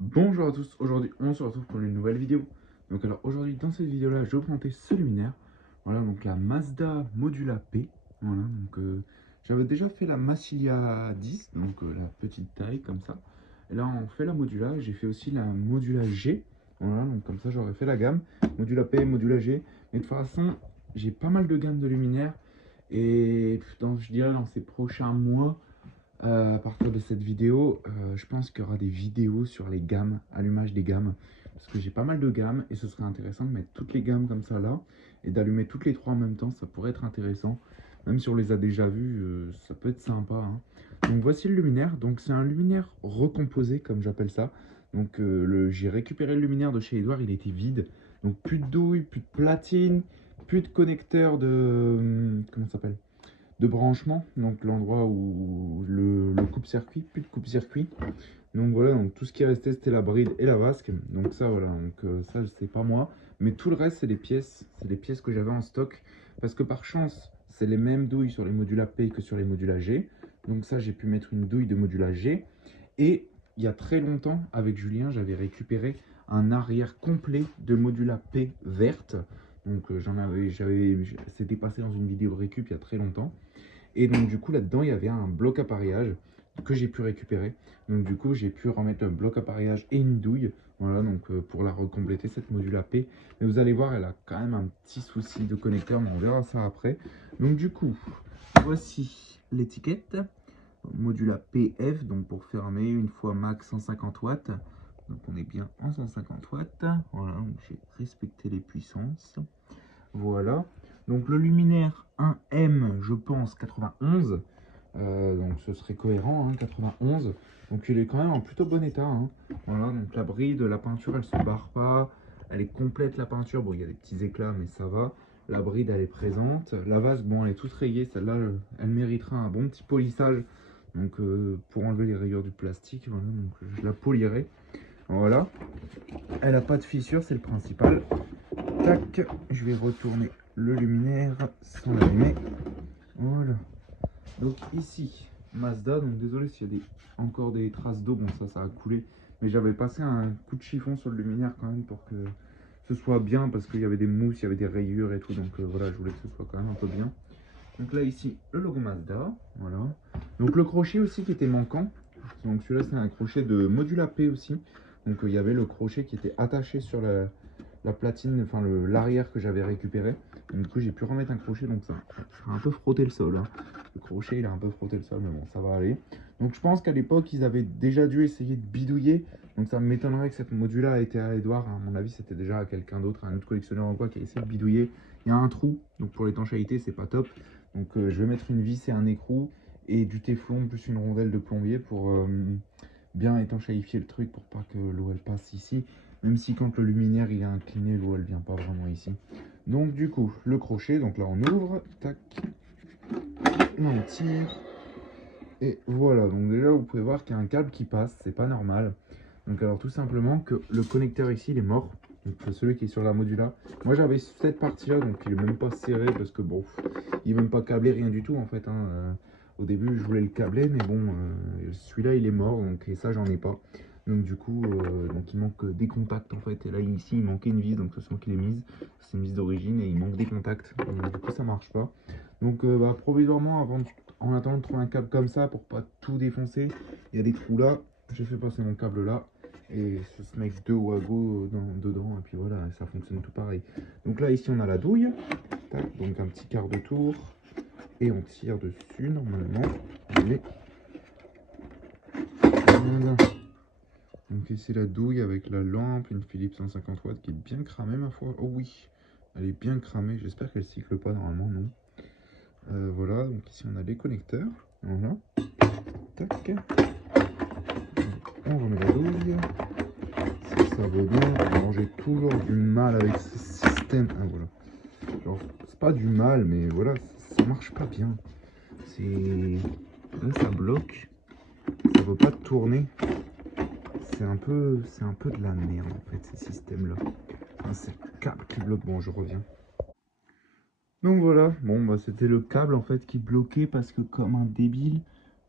Bonjour à tous, aujourd'hui on se retrouve pour une nouvelle vidéo. Donc alors aujourd'hui dans cette vidéo là je vais vous présenter ce luminaire. Voilà donc la Mazda Modula P. Voilà donc j'avais déjà fait la Massilia 10, donc la petite taille comme ça. Et là on fait la Modula, j'ai fait aussi la Modula G. Voilà donc comme ça j'aurais fait la gamme. Modula P, Modula G. Mais de toute façon j'ai pas mal de gammes de luminaires. Et je dirais dans ces prochains mois, à partir de cette vidéo, je pense qu'il y aura des vidéos sur les gammes, allumage des gammes, parce que j'ai pas mal de gammes et ce serait intéressant de mettre toutes les gammes comme ça là et d'allumer toutes les trois en même temps, ça pourrait être intéressant. Même si on les a déjà vues, ça peut être sympa, hein. Donc voici le luminaire. Donc c'est un luminaire recomposé comme j'appelle ça. Donc j'ai récupéré le luminaire de chez Edouard, il était vide. Donc plus de douille, plus de platine, plus de connecteur de comment ça s'appelle, de branchement, donc l'endroit où le coupe-circuit, plus de coupe-circuit. Donc voilà, donc tout ce qui restait c'était la bride et la vasque. Donc ça voilà, donc ça c'est pas moi, mais tout le reste c'est des pièces que j'avais en stock parce que par chance c'est les mêmes douilles sur les modules P que sur les modules G. Donc ça j'ai pu mettre une douille de module G et il y a très longtemps avec Julien j'avais récupéré un arrière complet de module P verte. Donc c'était passé dans une vidéo récup il y a très longtemps. Et donc du coup là-dedans il y avait un bloc appareillage que j'ai pu récupérer. Donc du coup j'ai pu remettre un bloc appareillage et une douille. Voilà donc pour la recompléter cette module AP. Mais vous allez voir elle a quand même un petit souci de connecteur, mais on verra ça après. Donc du coup voici l'étiquette. Module PF, donc pour fermer une fois max 150 watts. Donc on est bien en 150 watts. Voilà, donc j'ai respecté les puissances. Voilà. Donc le luminaire 1M, je pense 91. Donc ce serait cohérent, hein, 91. Donc il est quand même en plutôt bon état, hein. Voilà, donc la bride, la peinture, elle se barre pas. Elle est complète la peinture. Bon, il y a des petits éclats, mais ça va. La bride, elle est présente. La vasque, bon, elle est toute rayée. Celle-là, elle méritera un bon petit polissage. Donc pour enlever les rayures du plastique, voilà, donc je la polirai. Voilà. Elle n'a pas de fissure, c'est le principal. Tac, je vais retourner le luminaire sans l'allumer. Voilà. Donc ici, Mazda, donc désolé s'il y a encore des traces d'eau, bon ça a coulé. Mais j'avais passé un coup de chiffon sur le luminaire quand même pour que ce soit bien, parce qu'il y avait des mousses, il y avait des rayures et tout. Donc voilà, je voulais que ce soit quand même un peu bien. Donc là ici, le logo Mazda, voilà. Donc le crochet aussi qui était manquant. Donc celui-là c'est un crochet de module AP aussi. Donc il y avait le crochet qui était attaché sur la platine, enfin l'arrière que j'avais récupéré. Donc du coup j'ai pu remettre un crochet, donc ça a un peu frotté le sol, hein. Le crochet il a un peu frotté le sol, mais bon ça va aller. Donc je pense qu'à l'époque ils avaient déjà dû essayer de bidouiller. Donc ça m'étonnerait que cette module-là ait été à Edouard. À mon avis c'était déjà à quelqu'un d'autre, un autre collectionneur en quoi qui a essayé de bidouiller. Il y a un trou, donc pour l'étanchéité c'est pas top. Donc je vais mettre une vis et un écrou et du téflon plus une rondelle de plombier pour bien étanchéifier le truc pour pas que l'eau elle passe ici. Même si quand le luminaire il est incliné, l'eau elle vient pas vraiment ici. Donc du coup, le crochet, donc là on ouvre, tac, là on tire. Et voilà, donc déjà vous pouvez voir qu'il y a un câble qui passe, c'est pas normal. Donc alors tout simplement que le connecteur ici il est mort. Donc celui qui est sur la modula. Moi j'avais cette partie là, donc il est même pas serré parce que bon, il est même pas câblé, rien du tout en fait, hein. Au début je voulais le câbler, mais bon, celui-là il est mort, donc et ça j'en ai pas. Donc du coup, donc il manque des contacts en fait. Et là ici il manquait une vis, donc ce sont qu'il est mise. C'est une vis d'origine et il manque des contacts. Donc du coup ça marche pas. Donc provisoirement, en attendant de trouver un câble comme ça pour pas tout défoncer, il y a des trous là. J'ai fait passer mon câble là. Et ça se met deux Wago dedans, et puis voilà, ça fonctionne tout pareil. Donc là, ici, on a la douille. Tac, donc un petit quart de tour. Et on tire dessus, normalement. Allez. Voilà. Donc ici, la douille avec la lampe, une Philips 150 watts qui est bien cramée, ma foi. Oh oui, elle est bien cramée. J'espère qu'elle cycle pas, normalement, non. Voilà, donc ici, on a les connecteurs. Voilà. Tac. On remet la douille. Ça va bien. Alors j'ai toujours du mal avec ce système. Ah voilà. Genre, c'est pas du mal, mais voilà, ça marche pas bien. C'est. Là, ça bloque. Ça veut pas tourner. C'est un peu de la merde en fait, ces systèmes-là. Enfin, c'est le câble qui bloque. Bon, je reviens. Donc voilà, bon bah c'était le câble en fait qui bloquait parce que comme un débile,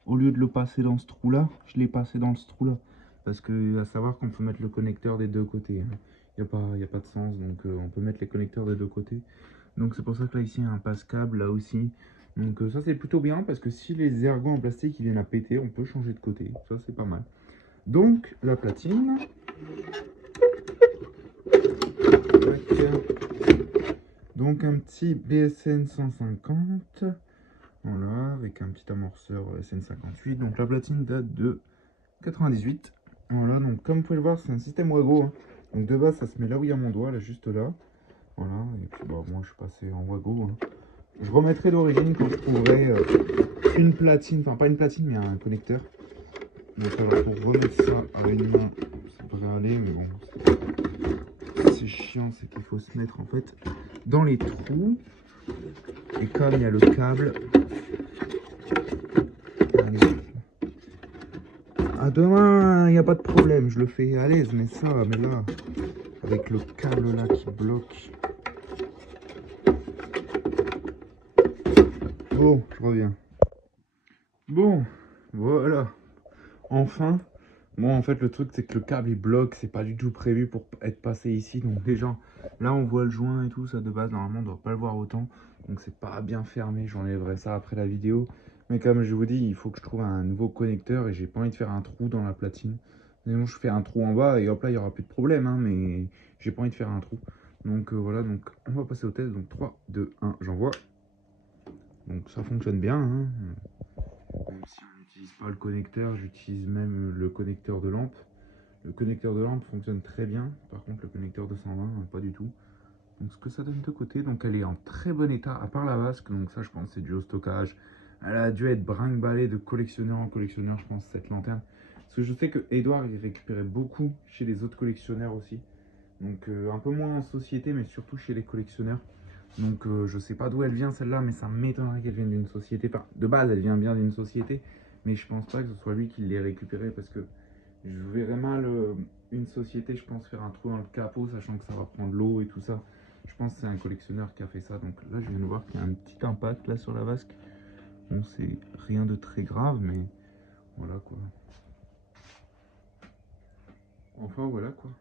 au lieu de le passer dans ce trou-là, je l'ai passé dans ce trou-là. parce que à savoir qu'on peut mettre le connecteur des deux côtés, hein. Y a pas de sens, donc on peut mettre les connecteurs des deux côtés. Donc c'est pour ça que là ici il y a un passe-câble, là aussi. Donc ça c'est plutôt bien, parce que si les ergots en plastique ils viennent à péter, on peut changer de côté. Ça c'est pas mal. Donc la platine. Donc un petit BSN 150. Voilà, avec un petit amorceur SN58. Donc la platine date de 98. Voilà, donc comme vous pouvez le voir, c'est un système Wago, hein. Donc de base, ça se met là où il y a mon doigt, là, juste là. Voilà, et puis bah, moi je suis passé en Wago, hein. Je remettrai d'origine quand je trouverai une platine, enfin pas une platine, mais un connecteur. Donc alors pour remettre ça à une main, ça devrait aller, mais bon, c'est chiant, c'est qu'il faut se mettre en fait dans les trous. Et comme il y a le câble, à demain, il n'y a pas de problème, je le fais à l'aise, mais là, avec le câble là qui bloque. Bon, je reviens. Bon, voilà, enfin. Bon, en fait, le truc, c'est que le câble, il bloque, c'est pas du tout prévu pour être passé ici. Donc déjà, là, on voit le joint et tout, ça de base, normalement, on ne doit pas le voir autant. Donc c'est pas bien fermé, j'enlèverai ça après la vidéo. Mais comme je vous dis, il faut que je trouve un nouveau connecteur et j'ai pas envie de faire un trou dans la platine. Sinon, je fais un trou en bas et hop là, il n'y aura plus de problème, hein, mais j'ai pas envie de faire un trou. Donc voilà, donc on va passer au test. Donc 3, 2, 1, j'envoie. Donc ça fonctionne bien, hein. Même si on n'utilise pas le connecteur, j'utilise même le connecteur de lampe. Le connecteur de lampe fonctionne très bien. Par contre, le connecteur de 120, pas du tout. Donc ce que ça donne de côté, donc elle est en très bon état, à part la vasque. Donc ça, je pense, c'est dû au stockage. Elle a dû être brinque-ballée de collectionneur en collectionneur, je pense, cette lanterne. Parce que je sais que Edouard, il récupérait beaucoup chez les autres collectionneurs aussi. Donc un peu moins en société, mais surtout chez les collectionneurs. Donc je sais pas d'où elle vient celle-là, mais ça m'étonnerait qu'elle vienne d'une société. Enfin, de base, elle vient bien d'une société, mais je pense pas que ce soit lui qui l'ait récupérée, parce que je verrais mal une société, je pense, faire un trou dans le capot, sachant que ça va prendre l'eau et tout ça. Je pense que c'est un collectionneur qui a fait ça. Donc là, je viens de voir qu'il y a un petit impact là sur la vasque. Bon, c'est rien de très grave, mais voilà quoi. Enfin, voilà quoi.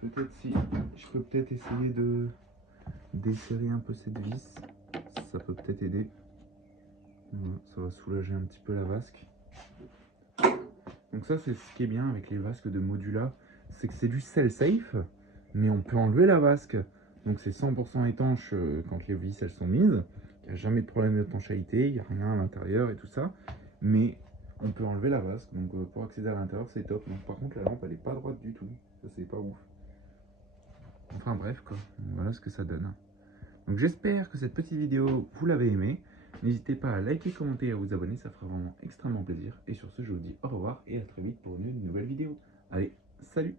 Peut-être si je peux peut-être essayer de desserrer un peu cette vis. Ça peut peut-être aider. Voilà, ça va soulager un petit peu la vasque. Donc ça, c'est ce qui est bien avec les vasques de Modula, c'est que c'est du cell-safe, mais on peut enlever la vasque. Donc c'est 100% étanche quand les vis elles sont mises. Il n'y a jamais de problème d'étanchéité, il n'y a rien à l'intérieur et tout ça. Mais on peut enlever la vasque, donc pour accéder à l'intérieur, c'est top. Donc, par contre, la lampe, elle n'est pas droite du tout. Ça, c'est pas ouf. Enfin bref, quoi. Voilà ce que ça donne. Donc j'espère que cette petite vidéo, vous l'avez aimée. N'hésitez pas à liker, commenter et à vous abonner, ça fera vraiment extrêmement plaisir. Et sur ce, je vous dis au revoir et à très vite pour une nouvelle vidéo. Allez, salut!